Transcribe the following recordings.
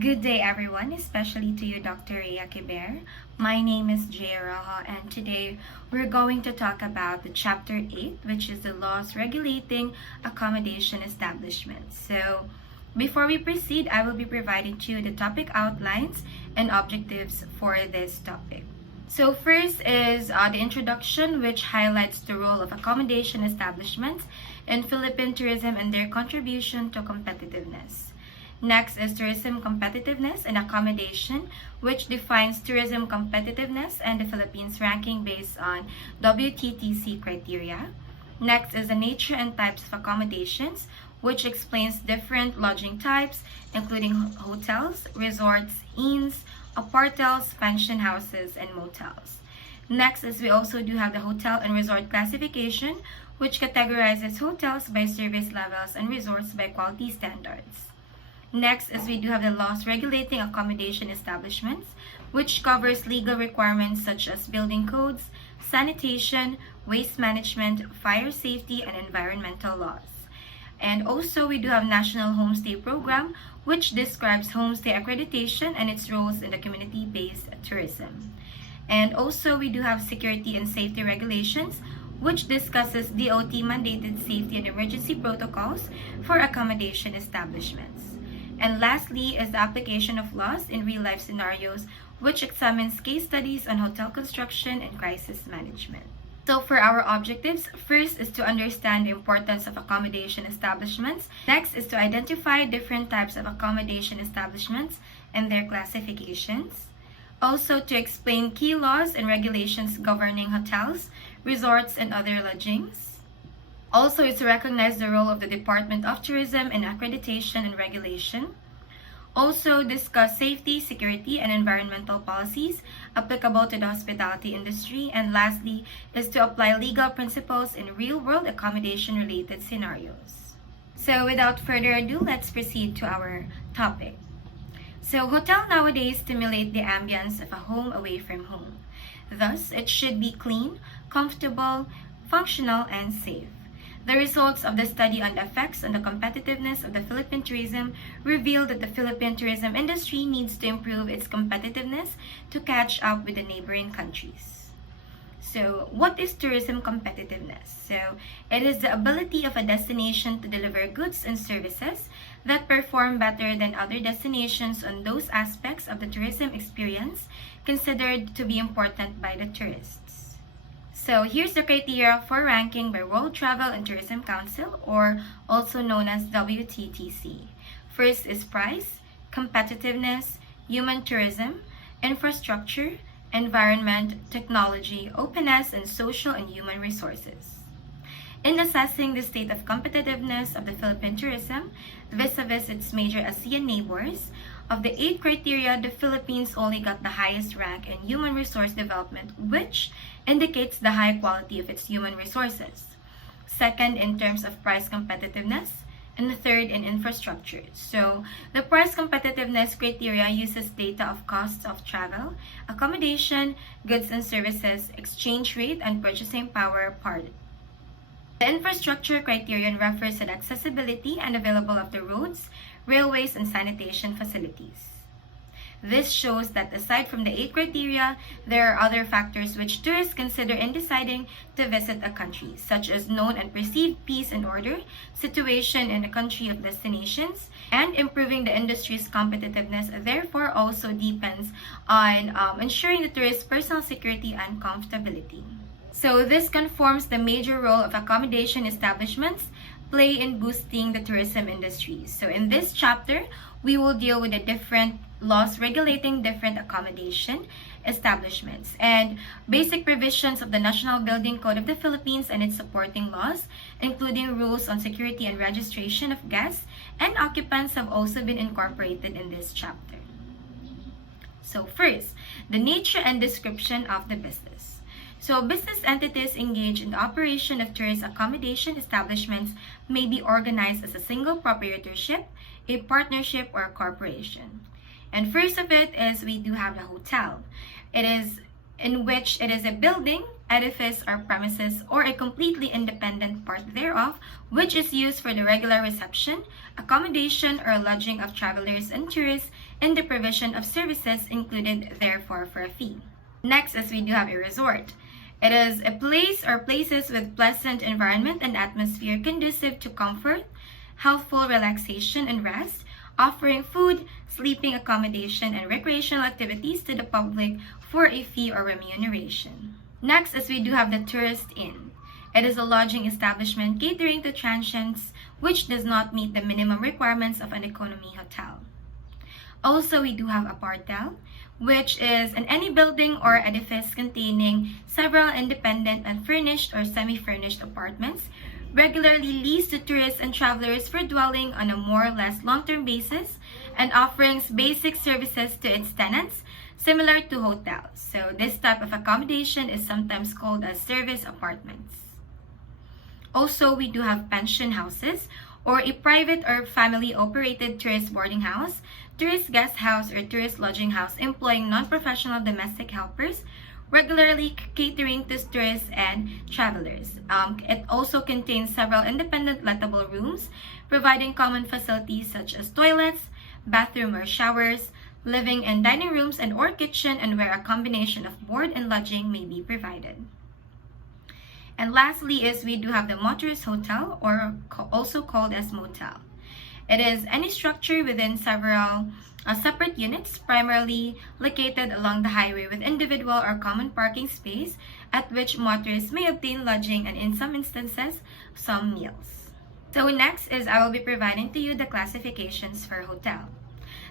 Good day, everyone, especially to you, Dr. Jeah. My name is Jeah Rojo, and today we're going to talk about the Chapter 8, which is the laws regulating accommodation establishments. So, before we proceed, I will be providing to you the topic outlines and objectives for this topic. So, first is the introduction, which highlights the role of accommodation establishments in Philippine tourism and their contribution to competitiveness. Next is tourism competitiveness and accommodation, which defines tourism competitiveness and the Philippines ranking based on WTTC criteria. Next is the nature and types of accommodations, which explains different lodging types, including hotels, resorts, inns, apartels, pension houses, and motels. Next is we also do have the hotel and resort classification, which categorizes hotels by service levels and resorts by quality standards. Next is we do have the laws regulating accommodation establishments, which covers legal requirements such as building codes, sanitation, waste management, fire safety, and environmental laws. And also we do have National Homestay Program, which describes homestay accreditation and its roles in the community-based tourism. And also we do have security and safety regulations, which discusses DOT-mandated safety and emergency protocols for accommodation establishments. And lastly is the application of laws in real-life scenarios, which examines case studies on hotel construction and crisis management. So for our objectives, first is to understand the importance of accommodation establishments. Next is to identify different types of accommodation establishments and their classifications. Also to explain key laws and regulations governing hotels, resorts, and other lodgings. Also is to recognize the role of the Department of Tourism in accreditation and regulation. Also discuss safety, security, and environmental policies applicable to the hospitality industry. And lastly is to apply legal principles in real-world accommodation-related scenarios. So without further ado, let's proceed to our topic. So hotel nowadays stimulate the ambience of a home away from home. Thus, it should be clean, comfortable, functional, and safe. The results of the study on the effects on the competitiveness of the Philippine tourism reveal that the Philippine tourism industry needs to improve its competitiveness to catch up with the neighboring countries. So, what is tourism competitiveness? So, it is the ability of a destination to deliver goods and services that perform better than other destinations on those aspects of the tourism experience considered to be important by the tourists. So here's the criteria for ranking by World Travel and Tourism Council, or also known as WTTC. First is price, competitiveness, human tourism, infrastructure, environment, technology, openness, and social and human resources. In assessing the state of competitiveness of the Philippine tourism vis-a-vis its major ASEAN neighbors, of the 8 criteria, the Philippines only got the highest rank in human resource development, which indicates the high quality of its human resources. Second, in terms of price competitiveness, and the third in infrastructure. So, the price competitiveness criteria uses data of costs of travel, accommodation, goods and services, exchange rate, and purchasing power part. The infrastructure criterion refers to the accessibility and availability of the roads, railways, and sanitation facilities. This shows that aside from the 8 criteria, there are other factors which tourists consider in deciding to visit a country, such as known and perceived peace and order, situation in the country of destinations, and improving the industry's competitiveness therefore also depends on ensuring the tourist's personal security and comfortability. So this conforms the major role of accommodation establishments play in boosting the tourism industry. So in this chapter, we will deal with the different laws regulating different accommodation establishments and basic provisions of the National Building Code of the Philippines and its supporting laws, including rules on security and registration of guests and occupants have also been incorporated in this chapter. So first, the nature and description of the business. So business entities engaged in the operation of tourist accommodation establishments may be organized as a single proprietorship, a partnership, or a corporation. And first of it is we do have the hotel. It is in which it is a building, edifice, or premises, or a completely independent part thereof, which is used for the regular reception, accommodation, or lodging of travelers and tourists, and the provision of services included therefore for a fee. Next is we do have a resort. It is a place or places with pleasant environment and atmosphere conducive to comfort, healthful relaxation and rest, offering food, sleeping accommodation, and recreational activities to the public for a fee or remuneration. Next is we do have the tourist inn. It is a lodging establishment catering to transients which does not meet the minimum requirements of an economy hotel. Also, we do have a partel, which is any building or edifice containing several independent and furnished or semi-furnished apartments, regularly leased to tourists and travelers for dwelling on a more or less long-term basis, and offering basic services to its tenants, similar to hotels. So this type of accommodation is sometimes called as service apartments. Also, we do have pension houses, or a private or family-operated tourist boarding house, tourist guest house, or tourist lodging house employing non-professional domestic helpers, regularly catering to tourists and travelers. It also contains several independent lettable rooms, providing common facilities such as toilets, bathroom or showers, living and dining rooms, and or kitchen, and where a combination of board and lodging may be provided. And lastly is we do have the motorist hotel, or also called as motel. It is any structure within several separate units, primarily located along the highway with individual or common parking space, at which motorists may obtain lodging and in some instances, some meals. So next is I will be providing to you the classifications for hotel.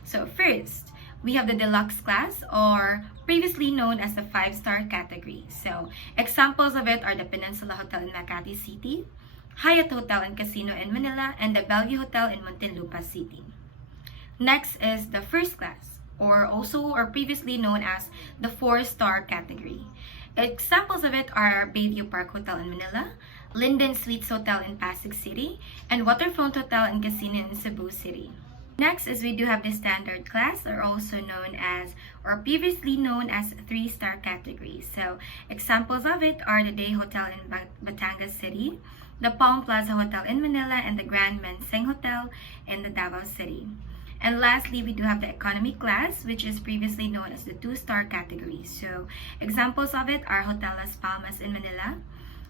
So first, we have the deluxe class, or previously known as the 5-star category. So examples of it are the Peninsula Hotel in Makati City, Hyatt Hotel and Casino in Manila, and the Bellevue Hotel in Muntinlupa City. Next is the first class, or previously known as the 4-star category. Examples of it are Bayview Park Hotel in Manila, Linden Suites Hotel in Pasig City, and Waterfront Hotel and Casino in Cebu City. Next is we do have the standard class, or also known as, or previously known as 3-star category. So examples of it are the Day Hotel in Batangas City, the Palm Plaza Hotel in Manila, and the Grand Mensing Hotel in the Davao City. And lastly, we do have the economy class, which is previously known as the 2-star category. So examples of it are Hotel Las Palmas in Manila,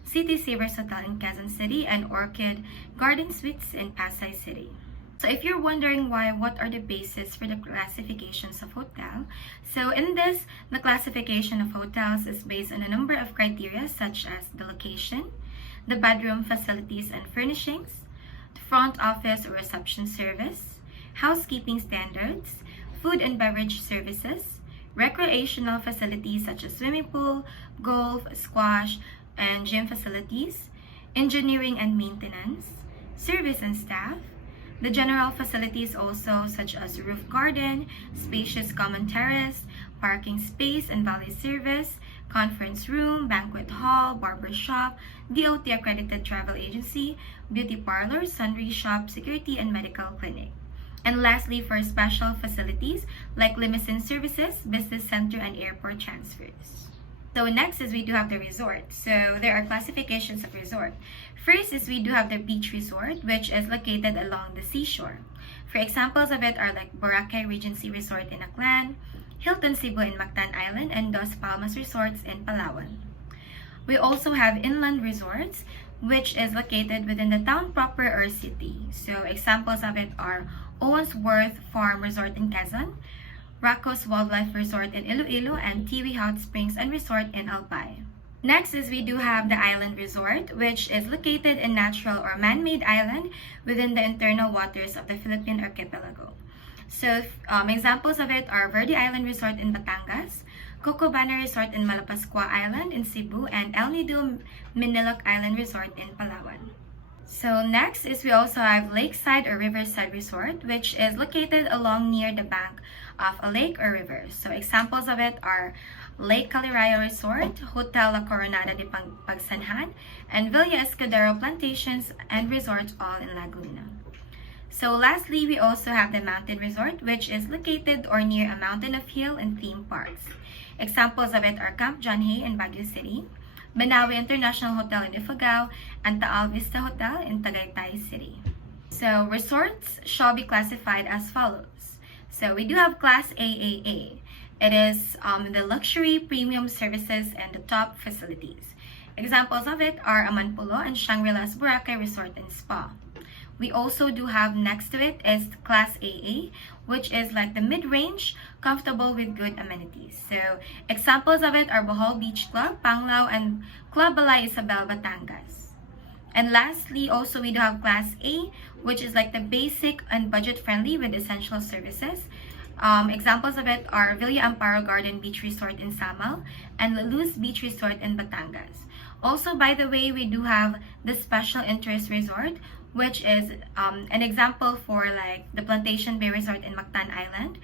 City Savers Hotel in Quezon City, and Orchid Garden Suites in Pasay City. So if you're wondering what are the basis for the classifications of hotel, so in this, the classification of hotels is based on a number of criteria such as the location, the bedroom facilities and furnishings, the front office or reception service, housekeeping standards, food and beverage services, recreational facilities such as swimming pool, golf, squash, and gym facilities, engineering and maintenance, service and staff, the general facilities also such as roof garden, spacious common terrace, parking space and valet service, conference room, banquet hall, barber shop, DOT accredited travel agency, beauty parlor, sundry shop, security, and medical clinic. And lastly, for special facilities like limousine services, business center, and airport transfers. So next is we do have the resort. So there are classifications of resort. First is we do have the beach resort, which is located along the seashore. For examples of it are like Boracay Regency Resort in Aklan, Hilton Cebu in Mactan Island, and Dos Palmas Resorts in Palawan. We also have inland resorts, which is located within the town proper or city. So examples of it are Owensworth Farm Resort in Quezon, Racos Wildlife Resort in Iloilo, and Tiwi Hot Springs and Resort in Albay. Next is we do have the island resort, which is located in natural or man-made island within the internal waters of the Philippine archipelago. So examples of it are Verde Island Resort in Batangas, Cocobana Resort in Malapascua Island in Cebu, and El Nido Miniloc Island Resort in Palawan. So next is we also have Lakeside or Riverside Resort, which is located along near the bank of a lake or river. So examples of it are Lake Caliraya Resort, Hotel La Coronada de Pagsanjan, and Villa Escudero Plantations and Resorts, all in Laguna. So lastly, we also have the Mountain Resort, which is located or near a mountain of hill and theme parks. Examples of it are Camp John Hay in Baguio City, Banawe International Hotel in Ifugao, and Taal Vista Hotel in Tagaytay City. So resorts shall be classified as follows. So we do have Class AAA. It is the luxury premium services and the top facilities. Examples of it are Amanpulo and Shangri-La's Boracay Resort and Spa. We also do have next to it is Class AA, which is like the mid-range, comfortable with good amenities. So examples of it are Bohol Beach Club, Panglao, and Club Balay Isabel, Batangas. And lastly, also we do have Class A, which is like the basic and budget-friendly with essential services. Examples of it are Villa Amparo Garden Beach Resort in Samal and Luz Beach Resort in Batangas. Also, by the way, we do have the Special Interest Resort, which is an example for like the Plantation Bay Resort in Mactan Island,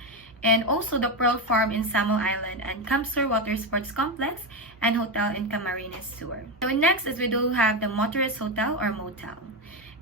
and also the Pearl Farm in Samal Island, and Camsur Water Sports Complex and Hotel in Camarines Sur. So next is we do have the Motorist Hotel or Motel.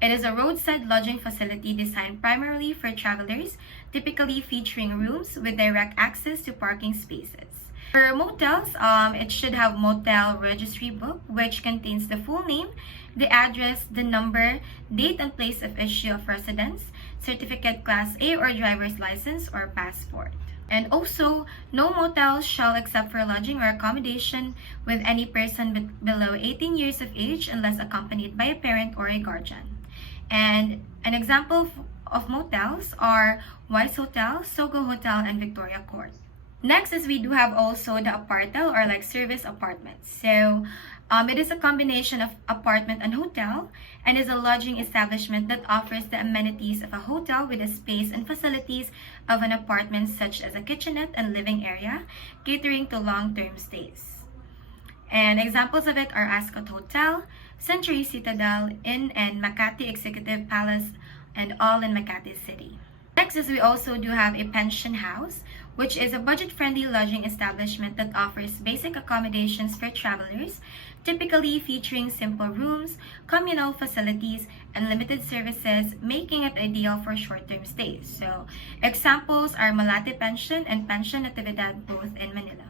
It is a roadside lodging facility designed primarily for travelers, typically featuring rooms with direct access to parking spaces. For motels, it should have motel registry book, which contains the full name, the address, the number, date and place of issue of residence, certificate Class A or driver's license or passport. And also, no motels shall accept for lodging or accommodation with any person below 18 years of age unless accompanied by a parent or a guardian. And an example of motels are Wise Hotel, Sogo Hotel, and Victoria Court. Next is we do have also the apartel or like service apartments. So it is a combination of apartment and hotel and is a lodging establishment that offers the amenities of a hotel with the space and facilities of an apartment such as a kitchenette and living area, catering to long-term stays. And examples of it are Ascot Hotel, Century Citadel, Inn, and Makati Executive Palace, and all in Makati City. Next is we also do have a pension house, which is a budget-friendly lodging establishment that offers basic accommodations for travelers, typically featuring simple rooms, communal facilities, and limited services, making it ideal for short-term stays. So examples are Malate Pension and Pension Natividad, both in Manila.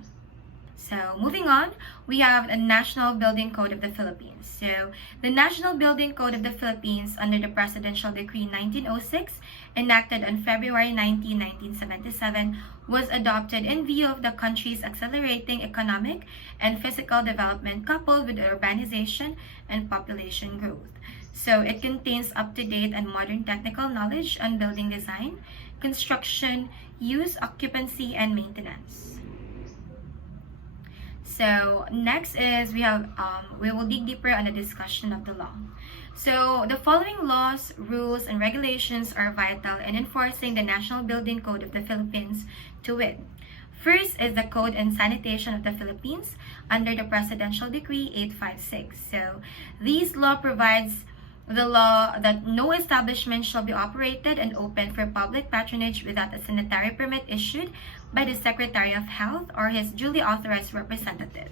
So moving on, we have the National Building Code of the Philippines. So the National Building Code of the Philippines under the Presidential Decree 1906, enacted on February 19, 1977, was adopted in view of the country's accelerating economic and physical development coupled with urbanization and population growth. So it contains up-to-date and modern technical knowledge on building design, construction, use, occupancy, and maintenance. So next is we will dig deeper on the discussion of the law. So the following laws, rules, and regulations are vital in enforcing the National Building Code of the Philippines, to wit. First is the Code and Sanitation of the Philippines under the Presidential Decree 856. So this law provides the law that no establishment shall be operated and open for public patronage without a sanitary permit issued by the Secretary of Health or his duly authorized representative.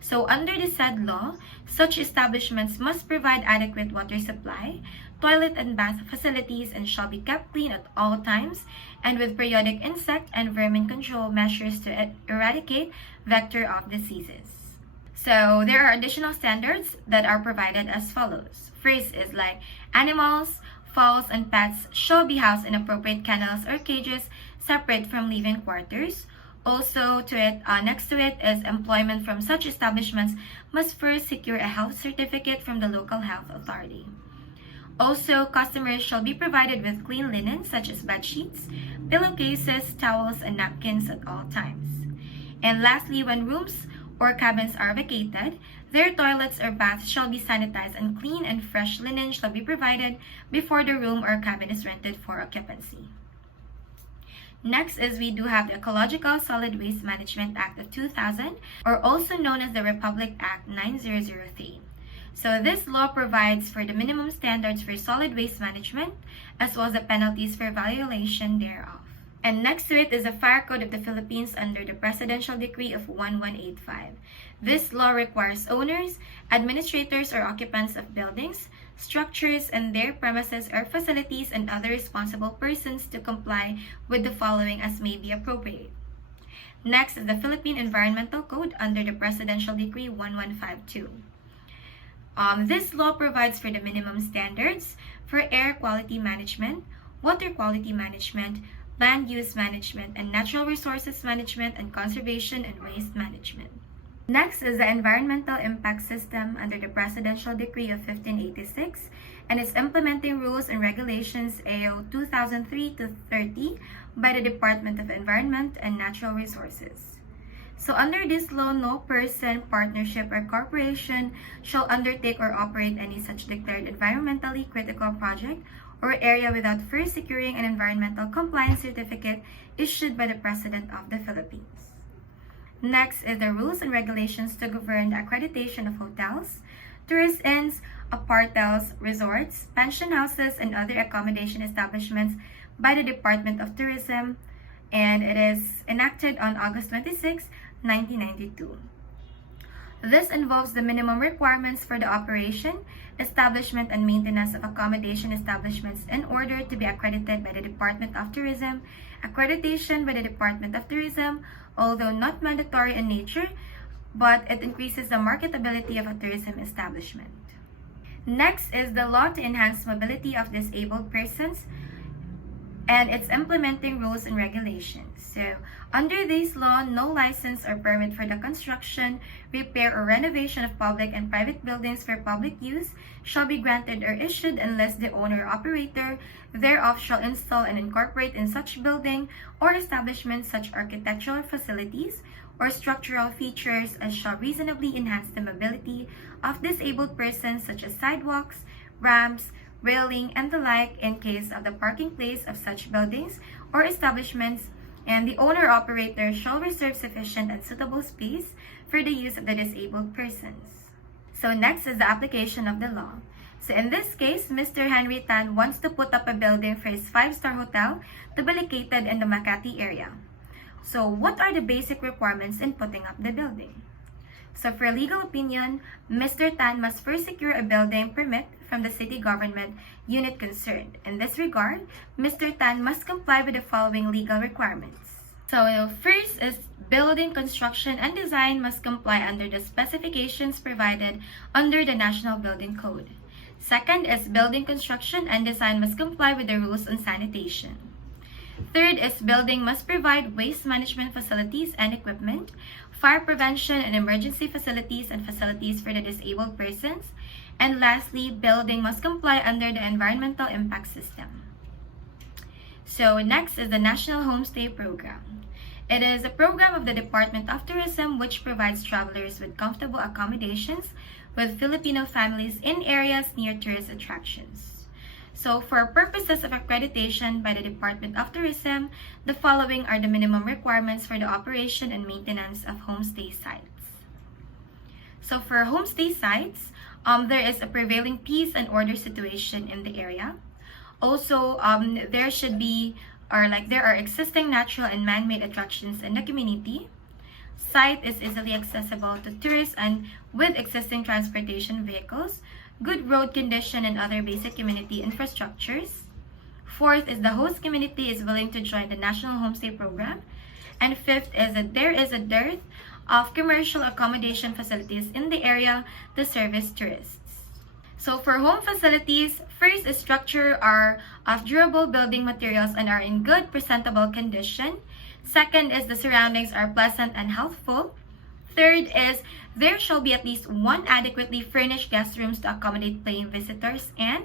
So under the said law, such establishments must provide adequate water supply, toilet and bath facilities, and shall be kept clean at all times, and with periodic insect and vermin control measures to eradicate vector of diseases. So there are additional standards that are provided as follows. First is like animals, fowls, and pets shall be housed in appropriate kennels or cages separate from living quarters. Also, next to it is employment from such establishments must first secure a health certificate from the local health authority. Also, customers shall be provided with clean linen such as bed sheets, pillowcases, towels, and napkins at all times. And lastly, when rooms or cabins are vacated, their toilets or baths shall be sanitized and clean, and fresh linen shall be provided before the room or cabin is rented for occupancy. Next is we do have the Ecological Solid Waste Management Act of 2000, or also known as the Republic Act 9003. So this law provides for the minimum standards for solid waste management, as well as the penalties for violation thereof. And next to it is the Fire Code of the Philippines under the Presidential Decree of 1185. This law requires owners, administrators, or occupants of buildings, structures, and their premises or facilities, and other responsible persons to comply with the following as may be appropriate. Next is the Philippine Environmental Code under the Presidential Decree 1152. This law provides for the minimum standards for air quality management, water quality management, land use management, and natural resources management, and conservation and waste management. Next is the Environmental Impact System under the Presidential Decree of 1586 and its implementing rules and regulations AO 2003-30 by the Department of Environment and Natural Resources. So under this law, no person, partnership, or corporation shall undertake or operate any such declared environmentally critical project or area without first securing an environmental compliance certificate issued by the President of the Philippines. Next is the rules and regulations to govern the accreditation of hotels, tourist inns, apartels, resorts, pension houses, and other accommodation establishments by the Department of Tourism, and it is enacted on August 26, 1992. This involves the minimum requirements for the operation, establishment, and maintenance of accommodation establishments in order to be accredited by the Department of Tourism. Accreditation by the Department of Tourism, although not mandatory in nature, but it increases the marketability of a tourism establishment. Next is the law to enhance mobility of disabled persons and its implementing rules and regulations. So, under this law, no license or permit for the construction, repair, or renovation of public and private buildings for public use shall be granted or issued unless the owner or operator thereof shall install and incorporate in such building or establishment such architectural facilities or structural features as shall reasonably enhance the mobility of disabled persons, such as sidewalks, ramps, railing, and the like, in case of the parking place of such buildings or establishments, and the owner-operator shall reserve sufficient and suitable space for the use of the disabled persons. So next is the application of the law. So in this case, Mr. Henry Tan wants to put up a building for his 5-star hotel to be located in the Makati area. So what are the basic requirements in putting up the building? So for legal opinion, Mr. Tan must first secure a building permit from the city government unit concerned. In this regard, Mr. Tan must comply with the following legal requirements. So first is building construction and design must comply under the specifications provided under the National Building Code. Second is building construction and design must comply with the rules on sanitation. Third is building must provide waste management facilities and equipment, fire prevention and emergency facilities and facilities for the disabled persons. And lastly, building must comply under the environmental impact system. So next is the National Homestay Program. It is a program of the Department of Tourism which provides travelers with comfortable accommodations with Filipino families in areas near tourist attractions. So for purposes of accreditation by the Department of Tourism, the following are the minimum requirements for the operation and maintenance of homestay sites. So for homestay sites, there is a prevailing peace and order situation in the area. Also, there are existing natural and man-made attractions in the community. Site is easily accessible to tourists and with existing transportation vehicles, good road condition, and other basic community infrastructures. Fourth is the host community is willing to join the National Homestay Program. And fifth is that there is a dearth of commercial accommodation facilities in the area to service tourists. So for home facilities, first is structure are of durable building materials and are in good presentable condition. Second is the surroundings are pleasant and healthful. Third is there shall be at least one adequately furnished guest rooms to accommodate paying visitors. And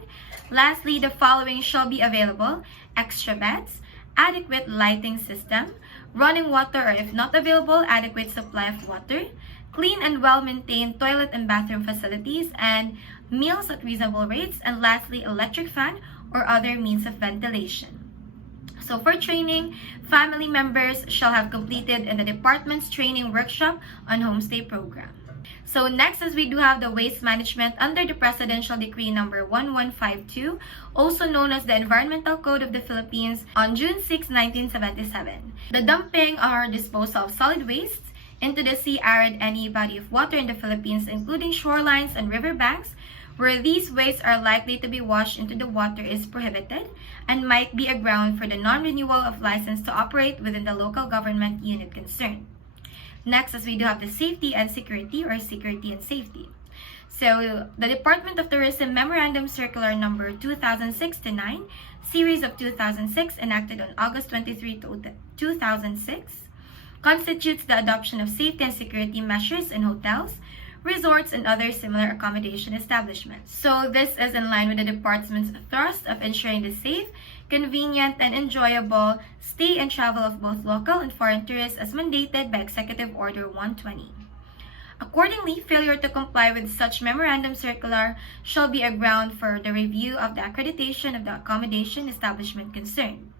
lastly, the following shall be available: extra beds, adequate lighting system, running water, or if not available, adequate supply of water, clean and well-maintained toilet and bathroom facilities, and meals at reasonable rates, and lastly, electric fan or other means of ventilation. So for training, family members shall have completed in the department's training workshop on homestay program. So next is we do have the waste management under the Presidential Decree number 1152, also known as the Environmental Code of the Philippines, on June 6, 1977. The dumping or disposal of solid wastes into the sea, arid, any body of water in the Philippines, including shorelines and riverbanks, where these wastes are likely to be washed into the water is prohibited and might be a ground for the non-renewal of license to operate within the local government unit concerned. Next, as we do have the safety and security, or security and safety. So, the Department of Tourism Memorandum Circular Number 2006-9, Series of 2006, enacted on August 23, 2006, constitutes the adoption of safety and security measures in hotels, resorts, and other similar accommodation establishments. So this is in line with the department's thrust of ensuring the safe, convenient, and enjoyable stay and travel of both local and foreign tourists as mandated by Executive Order 120. Accordingly, failure to comply with such memorandum circular shall be a ground for the review of the accreditation of the accommodation establishment concerned.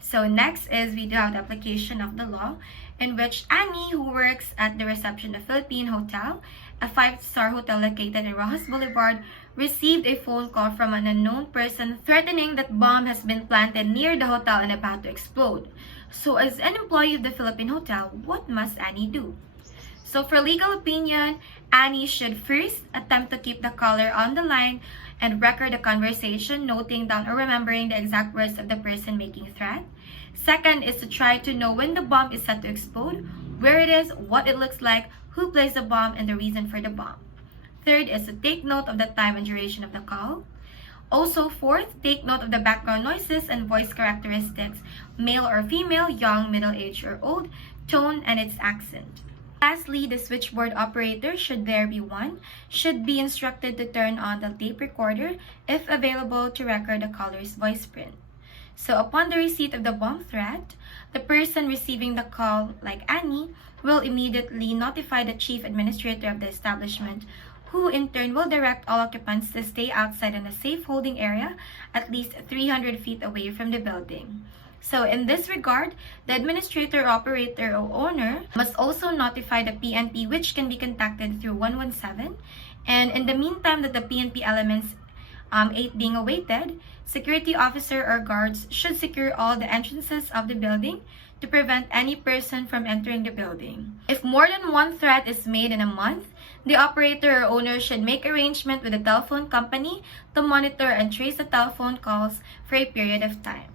So next is we do have the application of the law, in which Annie, who works at the reception of Philippine Hotel, a 5-star hotel located in Rojas Boulevard, received a phone call from an unknown person threatening that bomb has been planted near the hotel and about to explode. So as an employee of the Philippine Hotel, what must Annie do? So for legal opinion, Annie should first attempt to keep the caller on the line and record the conversation, noting down or remembering the exact words of the person making threat. Second is to try to know when the bomb is set to explode, where it is, what it looks like, who placed the bomb, and the reason for the bomb. Third is to take note of the time and duration of the call. Also, fourth, take note of the background noises and voice characteristics, male or female, young, middle-aged, or old, tone, and its accent. Lastly, the switchboard operator, should there be one, should be instructed to turn on the tape recorder if available to record the caller's voice print. So upon the receipt of the bomb threat, the person receiving the call, like Annie, will immediately notify the chief administrator of the establishment, who in turn will direct all occupants to stay outside in a safe holding area at least 300 feet away from the building. So in this regard, the administrator, operator, or owner must also notify the PNP, which can be contacted through 117. And in the meantime that the PNP elements 8 being awaited, security officer or guards should secure all the entrances of the building to prevent any person from entering the building. If more than one threat is made in a month, the operator or owner should make arrangement with the telephone company to monitor and trace the telephone calls for a period of time.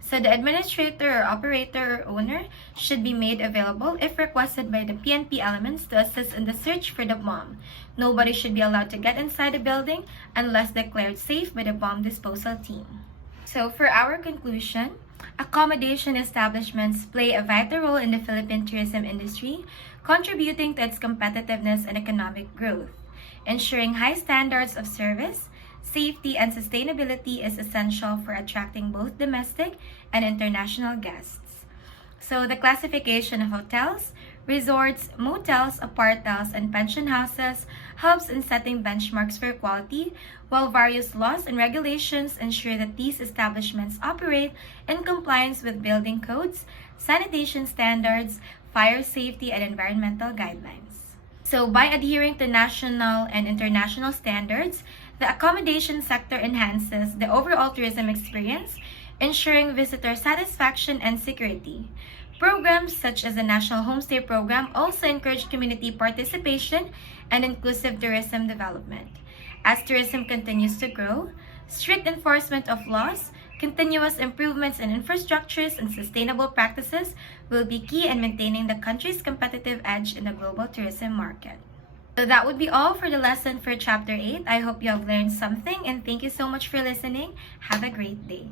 So the administrator or operator or owner should be made available if requested by the PNP elements to assist in the search for the bomb. Nobody should be allowed to get inside the building unless declared safe by the bomb disposal team. So for our conclusion, accommodation establishments play a vital role in the Philippine tourism industry, contributing to its competitiveness and economic growth. Ensuring high standards of service, safety, and sustainability is essential for attracting both domestic and international guests. So the classification of hotels, resorts, motels, apartels, and pension houses helps in setting benchmarks for quality, while various laws and regulations ensure that these establishments operate in compliance with building codes, sanitation standards, fire safety, and environmental guidelines. So by adhering to national and international standards, the accommodation sector enhances the overall tourism experience, ensuring visitor satisfaction and security. Programs such as the National Homestay Program also encourage community participation and inclusive tourism development. As tourism continues to grow, strict enforcement of laws, continuous improvements in infrastructures, and sustainable practices will be key in maintaining the country's competitive edge in the global tourism market. So that would be all for the lesson for Chapter 8. I hope you have learned something, and thank you so much for listening. Have a great day.